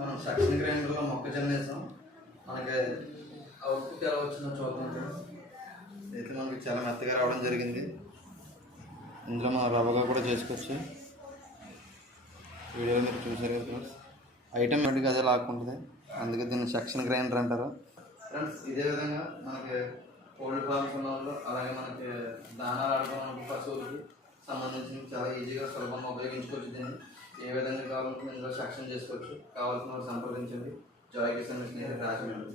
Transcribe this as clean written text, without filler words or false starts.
మనం సెక్షన్ గ్రైండర్లో మొక్కజొన్న వేసాం. మనకి అవుట్పుట్ ఎలా వచ్చిందో చూద్దాం. అయితే మనకి చాలా మెత్తగా రావడం జరిగింది. ఇందులో మనం రవ్వగా కూడా చేసుకోవచ్చు. వీడియోలో మీరు చూసారు కదా ఫ్రెండ్స్. ఐటమ్ మటుకు అదే లాక్కుంటుంది, అందుకే దీన్ని సెక్షన్ గ్రైండర్ అంటారు ఫ్రెండ్స్. ఇదే విధంగా మనకి కోల్డ్ ఫార్మ్స్ ఉన్న వాళ్ళు, అలాగే మనకి దానాలు ఆడుకున్న పశువులకి సంబంధించి చాలా ఈజీగా సులభంగా ఉపయోగించుకోవచ్చు. దీన్ని ఏ విధంగా కావాలంటే ఇందులో సెక్షన్ చేసుకోవచ్చు. కావాల్సిన వాళ్ళు సంప్రదించండి. Joy Kisan mission Rajahmundry.